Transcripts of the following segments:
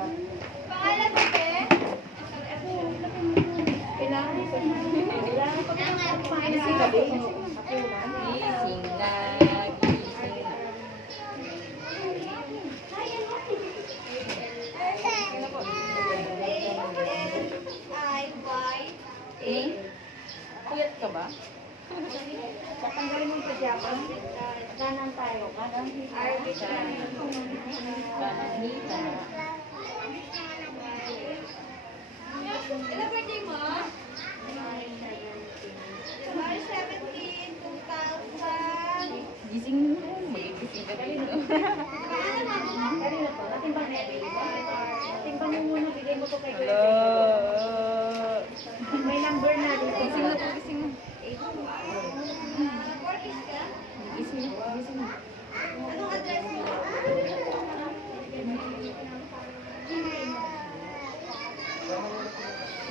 Pangalan mo, Pe? Kailangan ito. Kailangan ko na gising na. Gising na. Puyat ka ba? Tatanggalin mo yung pajama. Kanan tayo. Kanan hita. Kanan hita. Ilan birthday mo? March 17, 2000. Gising mo. Magigising ka dito. Kanina po, natimbang mo. Natimbang mo muna, bigay mo to kay Kuya. Hello. May number na dito. Gising na po, gising na. Porkis ka? Gising na, gising na. Anong address mo? Gising na.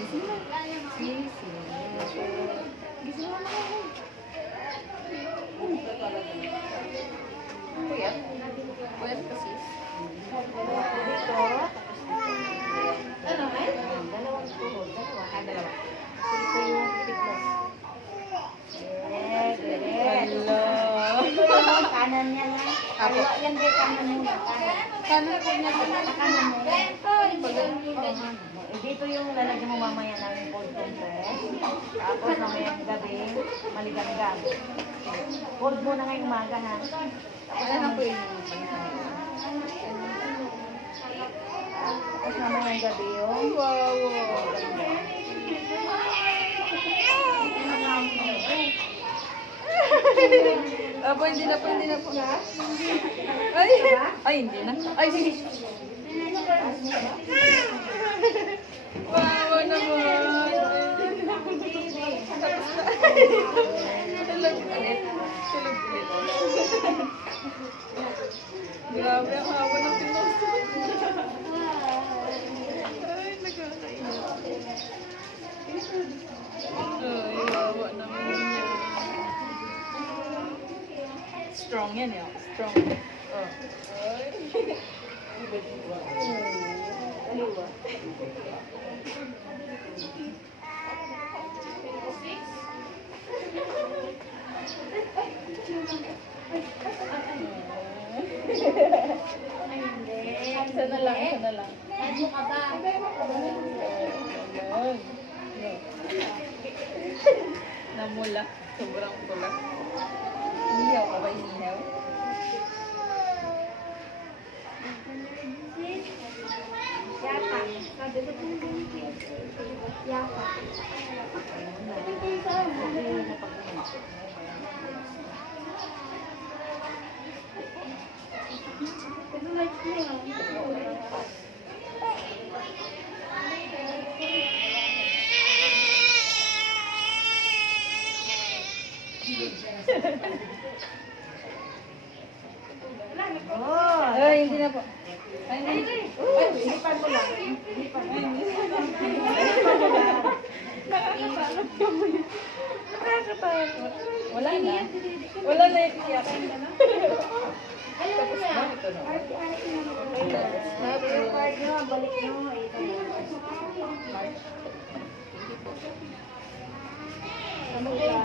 Gising na. Gising na ako. Puyat? Puyat ka sis? Dito. Ano eh? Dalawang tuhod. Dalawa. Dalawa. Ito yung fitness. Hello. Ito yung kanan niya na. Apo. Kaliwa yan din kanan niya. Kanan po niya po. Kanan niya. Ganyan. Dito yung lalagyan mo mamaya namin cold compress. Tapos mamayang gabi, maligamgam. Cold muna ngayong umaga ha. Ano na po yung Tapos mamayang gabi yung wow. Apo, hindi na po, hindi na po. Ay, hindi na. Ay, sige. Wow naman. Tapos na. Tulog ulit. Tulog ulit. Grabe ang hawa ng pinuso. Ay, nagkakainis. Ay, hawa naman niya. Strong yan eh. Strong. Oh. Ay. kaliwa. Isa na lang, isa na lang. Ano ka ba? Ayan. Namula. Sobrang pula. Inihaw ka ba? Inihaw? Yata. Sabi ko yata. Pero like oh, Ay, hindi na po. Ay, hindi. hipan mo lang. Hipan mo lang. Nakakapalo. Wala na. Wala na yung iyak. Ayun na. Ito na. Yung card nyo, balik nyo. Ito.